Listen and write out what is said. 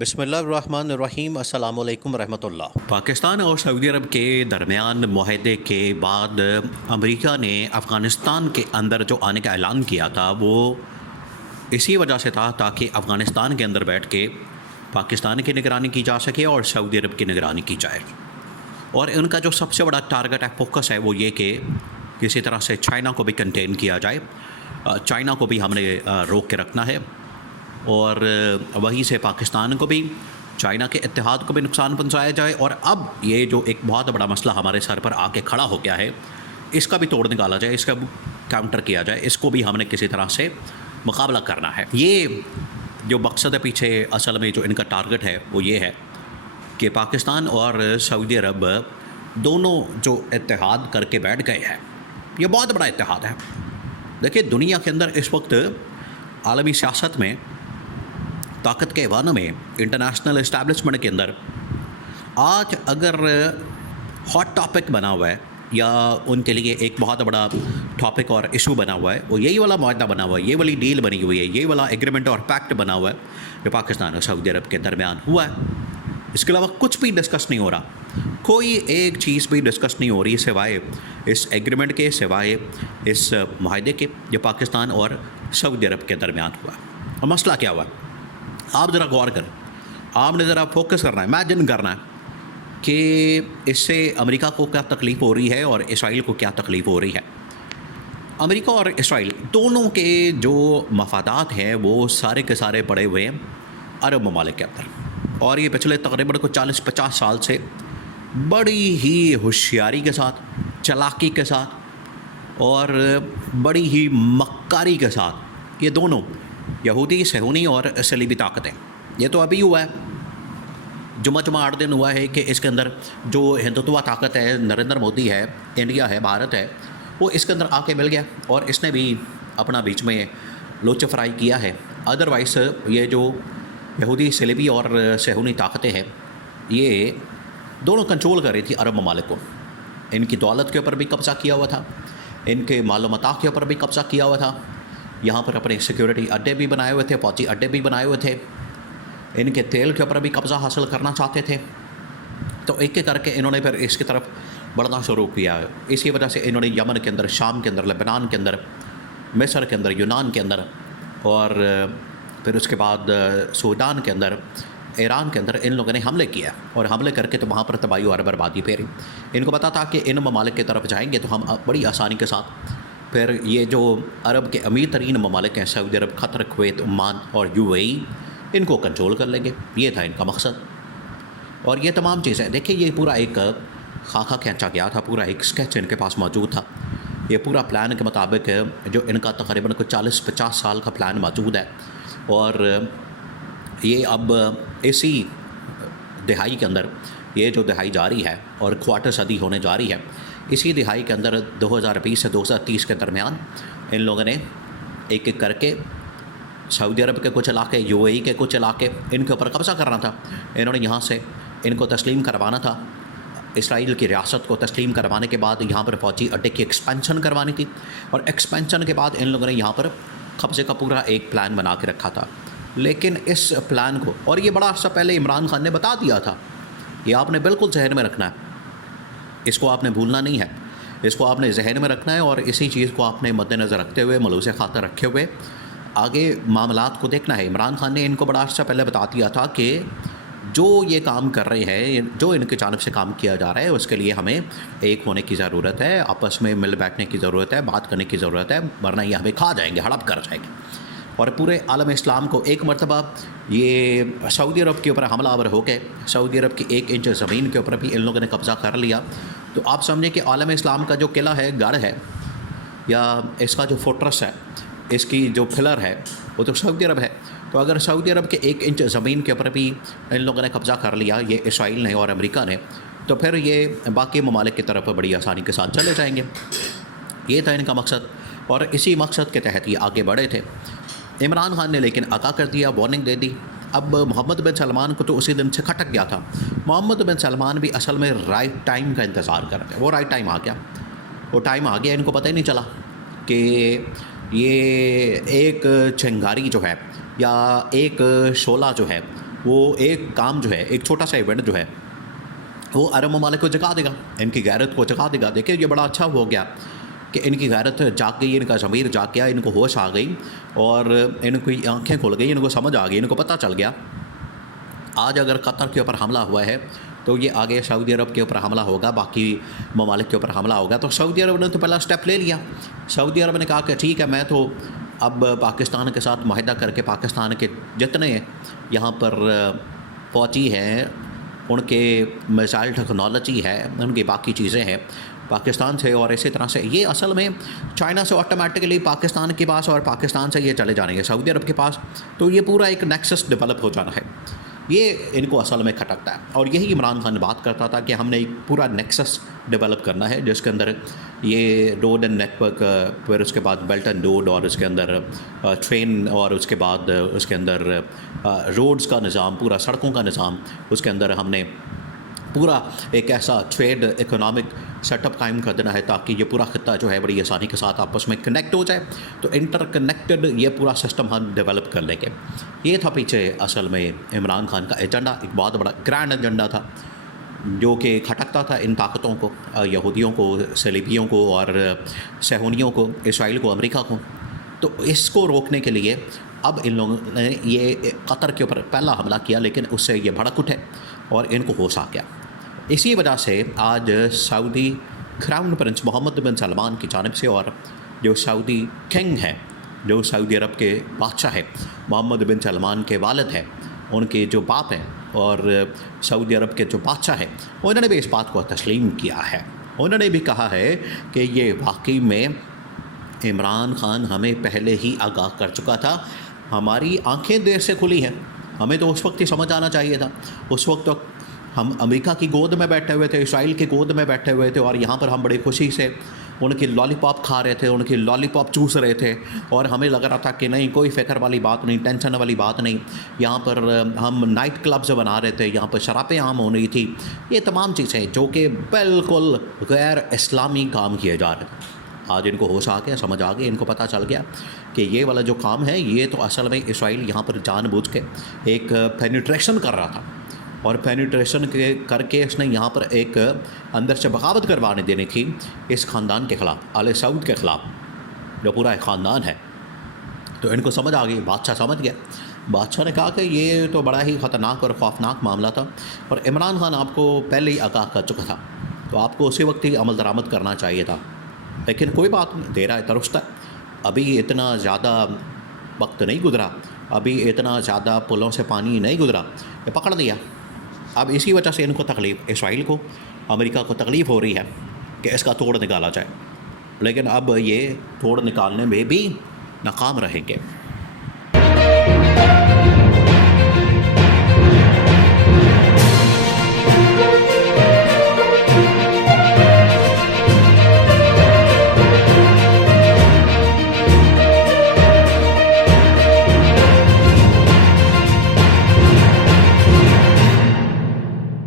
بسم اللہ الرحمن الرحیم، السلام علیکم ورحمۃ اللہ۔ پاکستان اور سعودی عرب کے درمیان معاہدے کے بعد امریکہ نے افغانستان کے اندر جو آنے کا اعلان کیا تھا وہ اسی وجہ سے تھا تاکہ افغانستان کے اندر بیٹھ کے پاکستان کی نگرانی کی جا سکے اور سعودی عرب کی نگرانی کی جائے۔ اور ان کا جو سب سے بڑا ٹارگٹ ہے، فوکس ہے، وہ یہ کہ کسی طرح سے چائنا کو بھی کنٹین کیا جائے، چائنا کو بھی ہم نے روک کے رکھنا ہے، اور وہیں سے پاکستان کو بھی، چائنا کے اتحاد کو بھی نقصان پہنچایا جائے۔ اور اب یہ جو ایک بہت بڑا مسئلہ ہمارے سر پر آ کے کھڑا ہو گیا ہے، اس کا بھی توڑ نکالا جائے، اس کا کاؤنٹر کیا جائے، اس کو بھی ہم نے کسی طرح سے مقابلہ کرنا ہے۔ یہ جو مقصد ہے پیچھے، اصل میں جو ان کا ٹارگٹ ہے وہ یہ ہے کہ پاکستان اور سعودی عرب دونوں جو اتحاد کر کے بیٹھ گئے ہیں، یہ بہت بڑا اتحاد ہے۔ دیکھیں، دنیا کے اندر اس وقت عالمی سیاست میں، طاقت کے ایوانوں میں، انٹرنیشنل اسٹیبلشمنٹ کے اندر آج اگر ہاٹ ٹاپک بنا ہوا ہے یا ان کے لیے ایک بہت بڑا ٹاپک اور ایشو بنا ہوا ہے، وہ یہی والا معاہدہ بنا ہوا ہے، یہ والی ڈیل بنی ہوئی ہے، یہ والا ایگریمنٹ اور پیکٹ بنا ہوا ہے جو پاکستان اور سعودی عرب کے درمیان ہوا ہے۔ اس کے علاوہ کچھ بھی ڈسکس نہیں ہو رہا، کوئی ایک چیز بھی ڈسکس نہیں ہو رہی سوائے اس ایگریمنٹ کے، سوائے اس معاہدے کے جو پاکستان اور سعودی عرب کے درمیان ہوا ہے۔ اور مسئلہ کیا ہوا ہے؟ آپ ذرا غور کریں، آپ نے ذرا فوکس کرنا ہے، امیجن کرنا ہے کہ اس سے امریکہ کو کیا تکلیف ہو رہی ہے اور اسرائیل کو کیا تکلیف ہو رہی ہے۔ امریکہ اور اسرائیل دونوں کے جو مفادات ہیں وہ سارے کے سارے پڑے ہوئے ہیں عرب ممالک کے اندر، اور یہ پچھلے تقریباً 40-50 سال سے بڑی ہی ہوشیاری کے ساتھ، چالاکی کے ساتھ اور بڑی ہی مکاری کے ساتھ یہ دونوں یہودی، صہیونی اور صلیبی طاقتیں، یہ تو ابھی ہوا ہے، جمعہ 8 دن ہوا ہے کہ اس کے اندر جو ہندوتوا طاقت ہے، نریندر مودی ہے، انڈیا ہے، بھارت ہے، وہ اس کے اندر آ کے مل گیا اور اس نے بھی اپنا بیچ میں لوچ فرائی کیا ہے۔ ادروائز یہ جو یہودی، صلیبی اور صہیونی طاقتیں ہیں، یہ دونوں کنٹرول کر رہی تھی عرب ممالک کو، ان کی دولت کے اوپر بھی قبضہ کیا ہوا تھا، ان کے مال و متاع کے اوپر بھی قبضہ کیا ہوا تھا، یہاں پر اپنے سیکیورٹی اڈے بھی بنائے ہوئے تھے، فوجی اڈے بھی بنائے ہوئے تھے، ان کے تیل کے اوپر بھی قبضہ حاصل کرنا چاہتے تھے۔ تو ایک ایک کر کے انہوں نے پھر اس کی طرف بڑھنا شروع کیا۔ اسی وجہ سے انہوں نے یمن کے اندر، شام کے اندر، لبنان کے اندر، مصر کے اندر، یونان کے اندر، اور پھر اس کے بعد سوڈان کے اندر، ایران کے اندر ان لوگوں نے حملے کیا، اور حملے کر کے تو وہاں پر تباہی اور بربادی پھیری۔ ان کو پتا تھا کہ ان ممالک کی طرف جائیں گے تو ہم بڑی آسانی کے ساتھ پھر یہ جو عرب کے امیر ترین ممالک ہیں، سعودی عرب، قطر، کویت، عمان اور UAE، ان کو کنٹرول کر لیں گے۔ یہ تھا ان کا مقصد، اور یہ تمام چیزیں دیکھیں، یہ پورا ایک خاکہ کھینچا گیا تھا، پورا ایک اسکیچ ان کے پاس موجود تھا۔ یہ پورا پلان کے مطابق جو ان کا تقریباً 40-50 سال کا پلان موجود ہے، اور یہ اب اسی دہائی کے اندر، یہ جو دہائی جاری ہے اور کوارٹر صدی ہونے جاری ہے، اسی دہائی کے اندر 2020 سے 2030 کے درمیان ان لوگوں نے ایک ایک کر کے سعودی عرب کے کچھ علاقے، UAE کے کچھ علاقے، ان کے اوپر قبضہ کرنا تھا۔ انہوں نے یہاں سے ان کو تسلیم کروانا تھا، اسرائیل کی ریاست کو تسلیم کروانے کے بعد یہاں پر فوجی اڈے کی ایکسپینشن کروانی تھی، اور ایکسپینشن کے بعد ان لوگوں نے یہاں پر قبضے کا پورا ایک پلان بنا کے رکھا تھا۔ لیکن اس پلان کو، اور یہ بڑا عرصہ پہلے عمران خان نے بتا دیا تھا، یہ آپ نے بالکل ذہن میں رکھنا ہے، اس کو آپ نے بھولنا نہیں ہے، اس کو آپ نے ذہن میں رکھنا ہے، اور اسی چیز کو آپ نے مد نظر رکھتے ہوئے، ملوث خاطر رکھے ہوئے آگے معاملات کو دیکھنا ہے۔ عمران خان نے ان کو بڑا عرصہ پہلے بتا دیا تھا کہ جو یہ کام کر رہے ہیں، جو ان کی جانب سے کام کیا جا رہا ہے، اس کے لیے ہمیں ایک ہونے کی ضرورت ہے، آپس میں مل بیٹھنے کی ضرورت ہے، بات کرنے کی ضرورت ہے، ورنہ یہ ہمیں کھا جائیں گے، ہڑپ کر جائیں گے۔ اور پورے عالم اسلام کو ایک مرتبہ یہ سعودی عرب کے اوپر حملہ آور ہو کے، سعودی عرب کی 1 انچ زمین کے اوپر بھی ان لوگوں نے قبضہ کر لیا، تو آپ سمجھیں کہ عالم اسلام کا جو قلعہ ہے، گڑھ ہے، یا اس کا جو فورٹرس ہے، اس کی جو پلر ہے، وہ تو سعودی عرب ہے۔ تو اگر سعودی عرب کے 1 انچ زمین کے اوپر بھی ان لوگوں نے قبضہ کر لیا، یہ اسرائیل نے اور امریکہ نے، تو پھر یہ باقی ممالک کی طرف بڑی آسانی کے ساتھ چلے جائیں گے۔ یہ تھا ان کا مقصد، اور اسی مقصد کے تحت یہ آگے بڑھے تھے۔ عمران خان نے لیکن آگاہ کر دیا، وارننگ دے دی۔ اب محمد بن سلمان کو تو اسی دن سے کھٹک گیا تھا۔ محمد بن سلمان بھی اصل میں رائٹ ٹائم کا انتظار کر رہے تھے، وہ رائٹ ٹائم آ گیا، وہ ٹائم آ گیا، ان کو پتہ ہی نہیں چلا کہ یہ ایک چنگاری جو ہے یا ایک شعلہ جو ہے وہ ایک کام جو ہے، ایک چھوٹا سا ایونٹ جو ہے وہ عرب ممالک کو جگا دے گا، ان کی غیرت کو جگا دے گا. دیکھیں یہ بڑا اچھا ہو گیا کہ ان کی غیرت جاگ گئی، ان کا ضمیر جاگ گیا، ان کو ہوش آ گئی اور ان کی آنکھیں کھل گئی، ان کو سمجھ آ گئی، ان کو پتہ چل گیا. آج اگر قطر کے اوپر حملہ ہوا ہے تو یہ آگے سعودی عرب کے اوپر حملہ ہوگا، باقی ممالک کے اوپر حملہ ہوگا. تو سعودی عرب نے تو پہلا سٹیپ لے لیا. سعودی عرب نے کہا کہ ٹھیک ہے، میں تو اب پاکستان کے ساتھ معاہدہ کر کے پاکستان کے جتنے یہاں پر فوجی ہیں، ان کے میزائل ٹیکنالوجی ہے، ان کی باقی چیزیں ہیں پاکستان سے، اور اسی طرح سے یہ اصل میں چائنا سے آٹومیٹکلی پاکستان کے پاس اور پاکستان سے یہ چلے جانے گے سعودی عرب کے پاس. تو یہ پورا ایک نیکسس ڈیولپ ہو جانا ہے. یہ ان کو اصل میں کھٹکتا ہے، اور یہی عمران خان بات کرتا تھا کہ ہم نے ایک پورا نیکسس ڈیولپ کرنا ہے جس کے اندر یہ روڈ اینڈ نیٹ ورک، پھر اس کے بعد بیلٹ اینڈ روڈ، اور اس کے اندر ٹرین، اور اس کے بعد اس کے اندر روڈز کا نظام، پورا سڑکوں کا نظام. اس کے اندر ہم نے پورا ایک ایسا ٹریڈ اکنامک سیٹ اپ قائم کر دینا ہے تاکہ یہ پورا خطہ جو ہے بڑی آسانی کے ساتھ آپس میں کنیکٹ ہو جائے. تو انٹر کنیکٹڈ یہ پورا سسٹم ہم ڈیولپ کر لیں گے. یہ تھا پیچھے اصل میں عمران خان کا ایجنڈا، ایک بہت بڑا گرینڈ ایجنڈا تھا جو کہ کھٹکتا تھا ان طاقتوں کو، یہودیوں کو، صلیبیوں کو، اور صہیونیوں کو، اسرائیل کو، امریکہ کو. تو اس کو روکنے کے لیے اب ان لوگوں نے یہ قطر کے اوپر پہلا حملہ کیا، لیکن اس سے یہ بھڑک اٹھے اور ان کو ہوش آ گیا. اسی وجہ سے آج سعودی کراؤن پرنس محمد بن سلمان کی جانب سے، اور جو سعودی کنگ ہے، جو سعودی عرب کے بادشاہ ہے، محمد بن سلمان کے والد ہیں، ان کے جو باپ ہیں اور سعودی عرب کے جو بادشاہ ہیں، انہوں نے بھی اس بات کو تسلیم کیا ہے. انہوں نے بھی کہا ہے کہ یہ واقعی میں عمران خان ہمیں پہلے ہی آگاہ کر چکا تھا، ہماری آنکھیں دیر سے کھلی ہیں، ہمیں تو اس وقت ہی سمجھ آنا چاہیے تھا. اس وقت تو ہم امریکہ کی گود میں بیٹھے ہوئے تھے، اسرائیل کی گود میں بیٹھے ہوئے تھے، اور یہاں پر ہم بڑی خوشی سے ان کی لالی پاپ کھا رہے تھے، ان کی لالی پاپ چوس رہے تھے، اور ہمیں لگ رہا تھا کہ نہیں، کوئی فکر والی بات نہیں، ٹینشن والی بات نہیں. یہاں پر ہم نائٹ کلبز بنا رہے تھے، یہاں پر شرابیں عام ہو رہی تھی. یہ تمام چیزیں جو کہ بالکل غیر اسلامی کام کیے جا رہے تھے. آج ان کو ہوش آ گیا، سمجھ آ گئی، ان کو پتہ چل گیا کہ یہ والا جو کام ہے یہ تو اصل میں اسرائیل یہاں پر جان بوجھ کے ایک پینیٹریشن کر رہا تھا، اور پینیٹریشن کر کے اس نے یہاں پر ایک اندر سے بغاوت کروانے دینی تھی اس خاندان کے خلاف، آل سعود کے خلاف، جو پورا ایک خاندان ہے. تو ان کو سمجھ آ گئی، بادشاہ سمجھ گیا. بادشاہ نے کہا کہ یہ تو بڑا ہی خطرناک اور خوفناک معاملہ تھا، اور عمران خان آپ کو پہلے ہی آگاہ کر چکا تھا، تو آپ کو اسی وقت ہی عمل درآمد کرنا چاہیے تھا. لیکن کوئی بات نہیں، دے رہا ہے درست ہے، ابھی اتنا زیادہ وقت نہیں گزرا، ابھی اتنا زیادہ پلوں سے پانی نہیں گزرا، یہ پکڑ لیا. اب اسی وجہ سے ان کو تکلیف، اسرائیل کو، امریکہ کو تکلیف ہو رہی ہے کہ اس کا توڑ نکالا جائے، لیکن اب یہ توڑ نکالنے میں بھی ناکام رہیں گے.